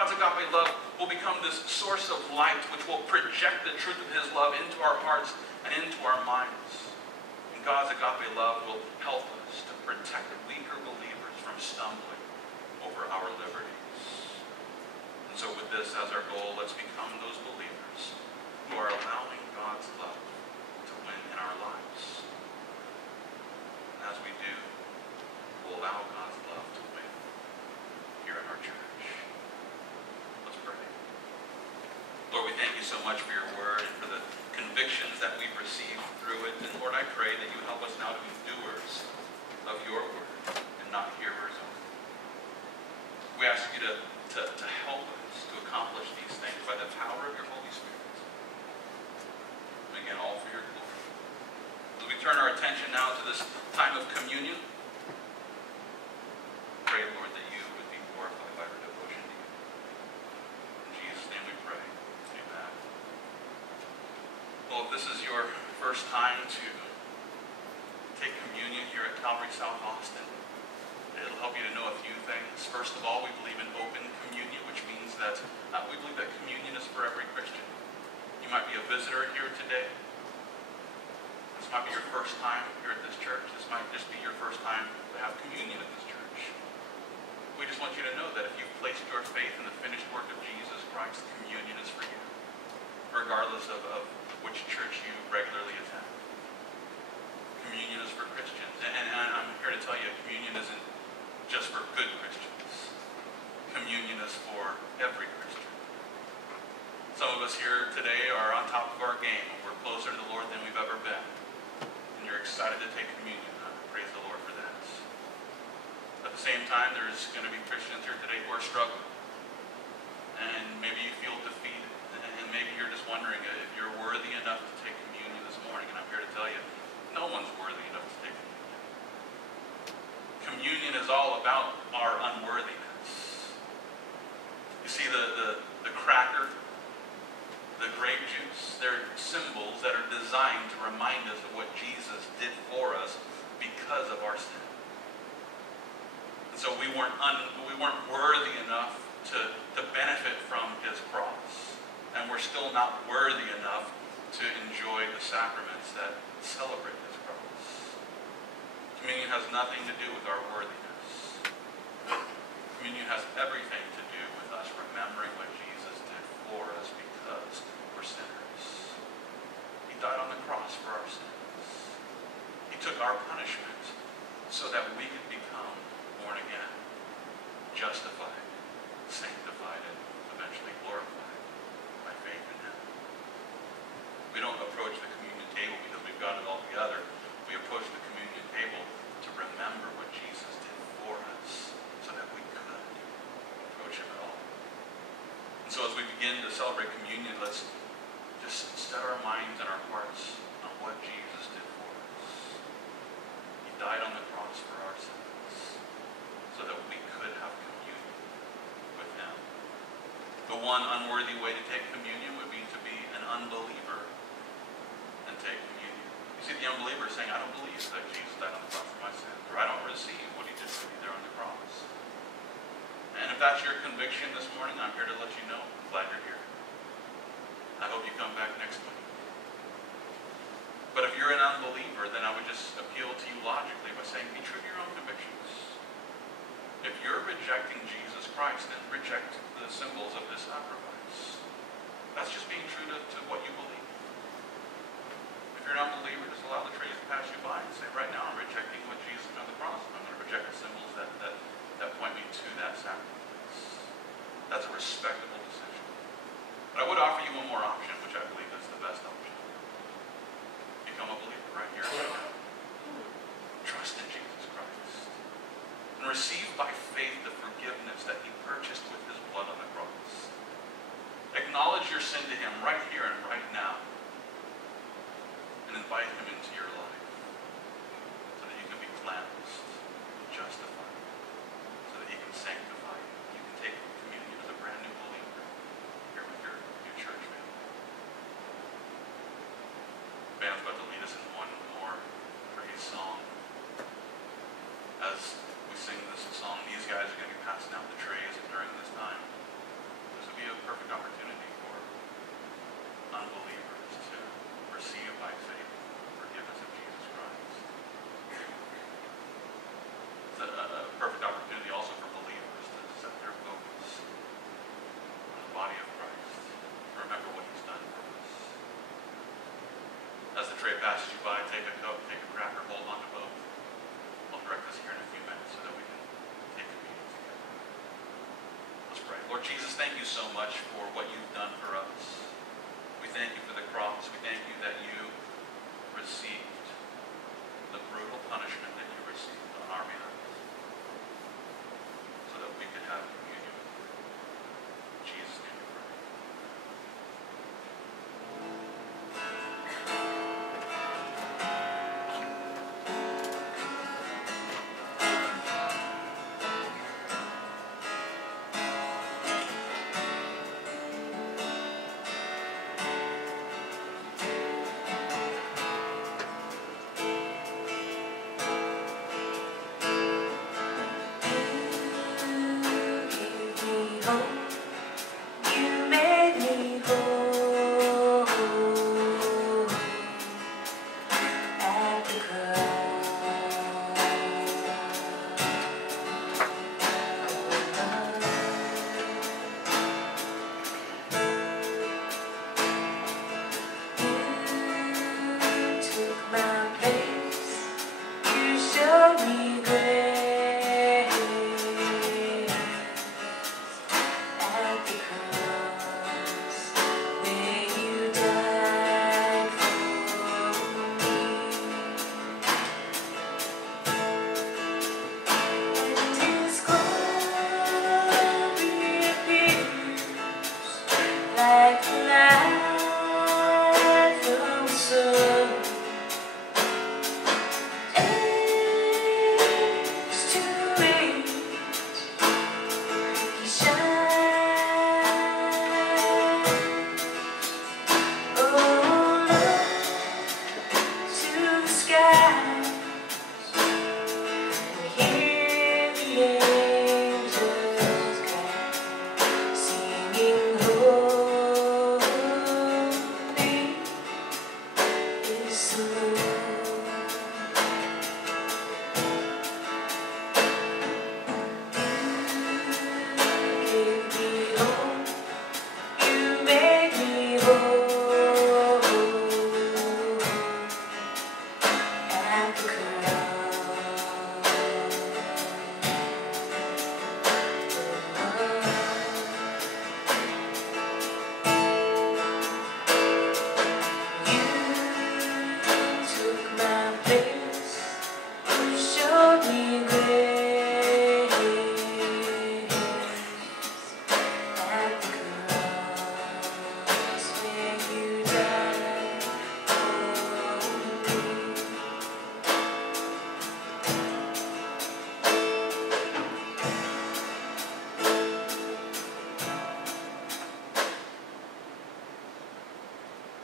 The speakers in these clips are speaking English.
God's agape love will become this source of light which will project the truth of his love into our hearts and into our minds. And God's agape love will help us to protect weaker believers from stumbling over our liberties. And so with this as our goal, let's become those believers who are allowing God's love to win in our lives. And as we do, we'll allow God's love to win here in our church. Let's pray. Lord, we thank you so much for your word and for the convictions that we've received through it. And Lord, I pray that you help us now to be doers of your word and not hearers only. We ask you to help us to accomplish these things by the power of your Holy Spirit. And again, all for your glory. As we turn our attention now to this time of communion, pray, Lord, that you would be glorified by our devotion to you. In Jesus' name we pray. Amen. Well, if this is your first time to take communion here at Calvary South Austin, it'll help you to know a few things. First of all, we believe in open communion, which means that we believe that communion is for every Christian. You might be a visitor here today. This might be your first time here at this church. This might just be your first time to have communion at this church. We just want you to know that if you've placed your faith in the finished work of Jesus Christ, communion is for you, regardless of which church you regularly attend. Communion is for Christians. And I'm here to tell you, communion isn't just for good Christians. Communion is for every Christian. Some of us here today are on top of our game, and we're closer to the Lord than we've ever been. And you're excited to take communion. Praise the Lord for that. At the same time, there's going to be Christians here today who are struggling. And maybe you feel defeated. And maybe you're just wondering if you're worthy enough to take communion this morning. And I'm here to tell you, no one's worthy enough to take communion. Communion is all about our unworthiness. You see, the cracker, the grape juice, they're symbols that are designed to remind us of what Jesus did for us because of our sin. And so we weren't worthy enough to benefit from his cross. And we're still not worthy enough to enjoy the sacraments that celebrate his cross. Communion has nothing to do with our worthiness. Communion has everything to do with us remembering what Jesus did for us because we're sinners. He died on the cross for our sins. He took our punishment so that we could become born again, justified, sanctified, and eventually glorified by faith in him. We don't approach the communion table because we've got it all together. We approach the communion table to remember what Jesus did for us so that we could approach him at all. And so as we begin to celebrate communion, let's just set our minds and our hearts on what Jesus did for us. He died on the cross for our sins so that we could have communion with him. The one unworthy way to take communion would be to be an unbeliever and take communion. You see, the unbeliever is saying, I don't believe that Jesus died on the cross for my sins, or I don't receive what he did for me there on the cross. And if that's your conviction this morning, I'm here to let you know. I'm glad you're here. I hope you come back next week. But if you're an unbeliever, then I would just appeal to you logically by saying, be true to your own convictions. If you're rejecting Jesus Christ, then reject the symbols of his sacrifice. That's just being true to what you believe. If you're an unbeliever, just allow the trees to pass you by and say, right now I'm rejecting what Jesus did on the cross. I'm going to reject the symbols that point me to that sacrifice. That's a respectable decision. But I would offer you one more option, which I believe is the best option. Become a believer right here, right now. Trust in Jesus Christ. And receive by faith the forgiveness that he purchased with his blood on the cross. Acknowledge your sin to him right here and right now. And invite him into your life so that you can be cleansed, justified, so that he can sanctify you. You can take communion as a brand new believer here with your church family. Band's about to lead us in one more praise song. As we sing this song, these guys are going to be passing out the trays during this time. Lord Jesus, thank you so much for what you've done for us. We thank you for the cross. We thank you that you received the brutal punishment that you received on our behalf so that we could have communion with you. In Jesus' name we pray.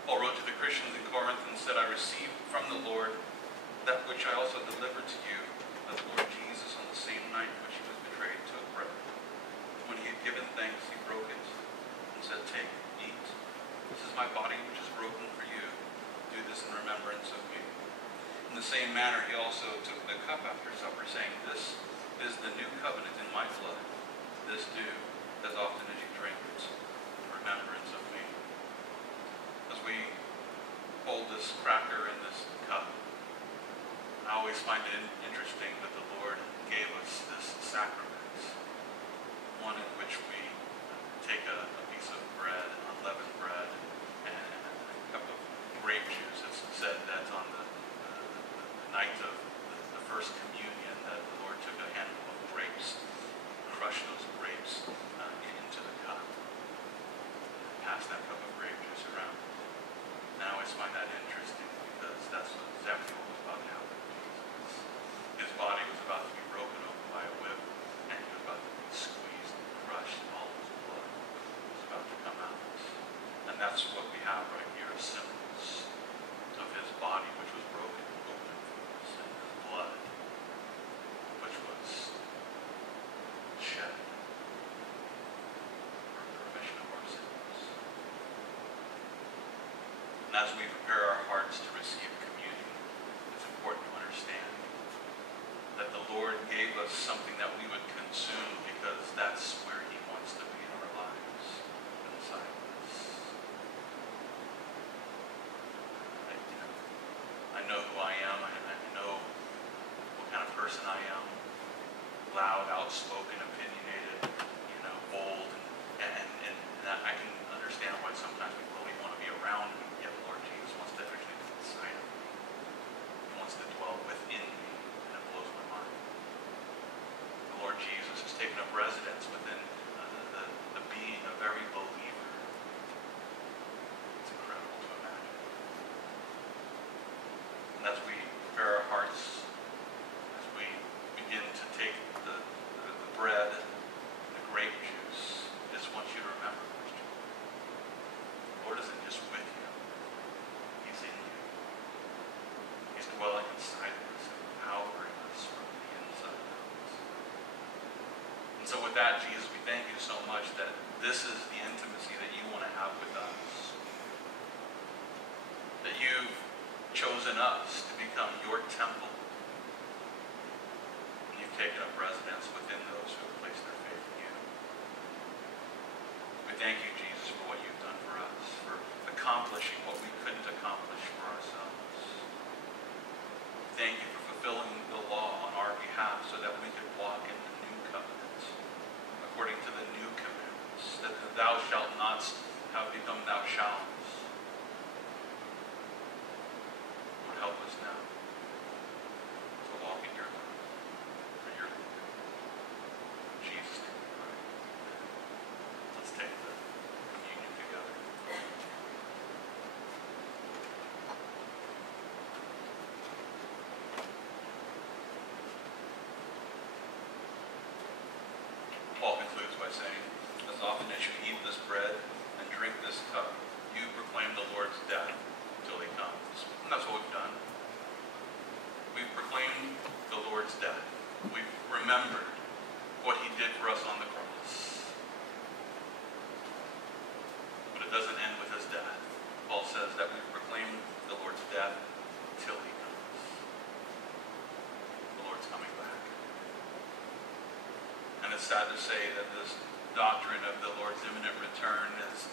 Paul wrote to the Christians in Corinth and said, I received from the Lord that which I also delivered to you, that the Lord Jesus on the same night in which he was betrayed took bread. When he had given thanks, he broke it and said, take, eat. This is my body which is broken for you. Do this in remembrance of me. In the same manner, he also took the cup after supper, saying, this is the new covenant in my blood. This do as often as you drink it in remembrance of me. As we hold this cracker and this cup, I always find it interesting that the Lord gave us this sacrament, one in which we take a piece of bread, unleavened bread, and a cup of grape juice. It's said that on the night of the first communion that the Lord took a handful of grapes, crushed those grapes into the cup, and passed that cup of grape juice around. And I always find that interesting because that's exactly what was about to happen to Jesus. His body was about to be broken open by a whip, and he was about to be squeezed and crushed, and all his blood was about to come out. And that's what we have right here, symbols of his body which was broken open for us, and his blood which was shed for the remission of our sins. And as we prepare our hearts to receive communion, it's important to understand that the Lord gave us something that we would consume because that's where he wants to be in our lives, inside of us. I know who I am. I know what kind of person I am. Loud, outspoken, opinionated, bold, and And I can understand why sometimes we really want to be around me, yet the Lord Jesus wants to actually be inside of me. He wants to dwell within me, and it blows my mind. The Lord Jesus has taken up residence within the being of every believer. It's incredible to imagine. And as we prepare our hearts, as we begin to take the bread, the grape juice, I just want you to remember, Christian, the Lord isn't just with you. He's in you. He's dwelling inside of us, empowering us from the inside out. And so with that, Jesus, we thank you so much that this is the intimacy that you want to have with us. That you've chosen us to become your temple. And you've taken up residence within those who have placed their faith in you. We thank you, Jesus, for what you've done for us, for accomplishing what we couldn't accomplish for ourselves. Thank you for fulfilling the law on our behalf so that we could walk in the new covenant, according to the new commandments, that the thou shalt not have become thou shalt. Lord, help us now to walk in your love, for your glory. In Jesus' name we pray. Let's take the communion together. Paul concludes by saying, as often as you eat this bread and drink this cup, you proclaim the Lord's death until he comes. And that's what we've done. We've proclaimed the Lord's death. We've remembered what he did for us on the cross. But it doesn't end with his death. Paul says that we've proclaimed the Lord's death until he comes. The Lord's coming back. And it's sad to say that this doctrine of the Lord's imminent return is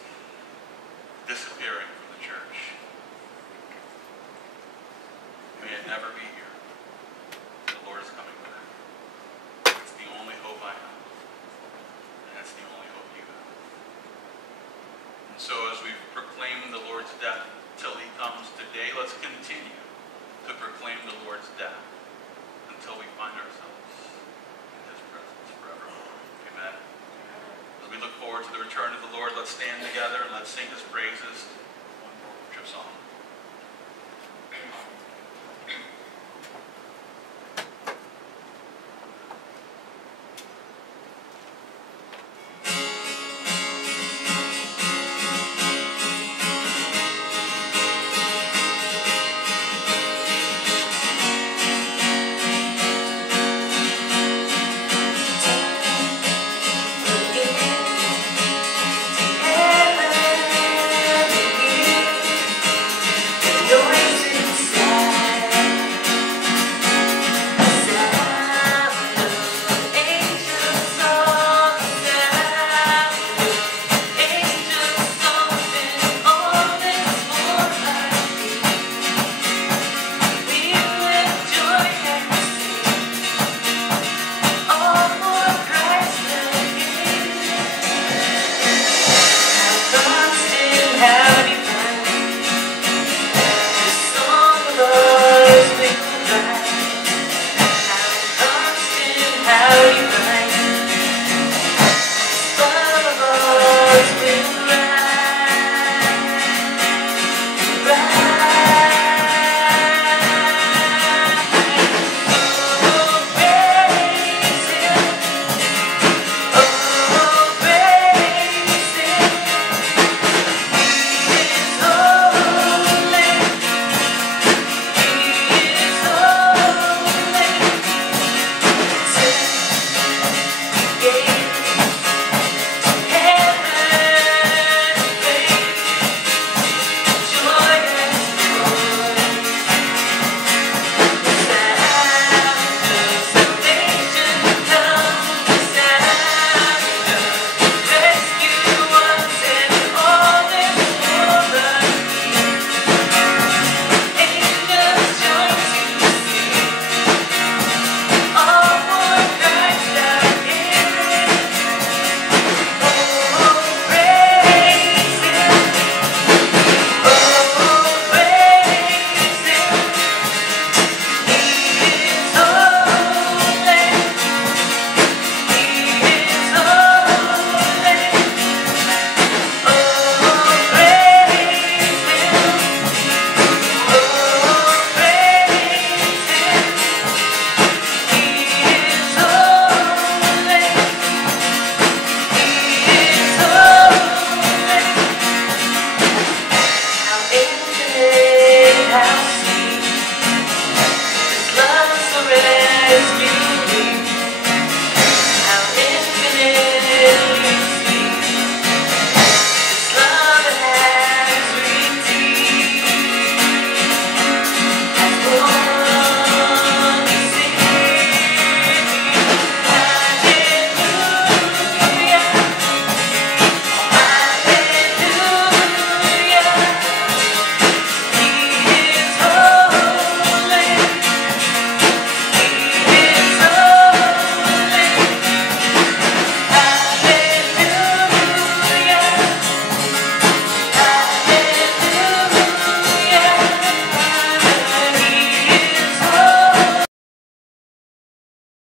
disappearing from the church. May it never be here. The Lord is coming back. It's the only hope I have. And it's the only hope you have. And so as we proclaim the Lord's death till he comes today, let's continue to proclaim the Lord's death until we find ourselves in his presence forevermore. Amen. As we look forward to the return of the Lord, let's stand together and let's sing his praises. One more worship song.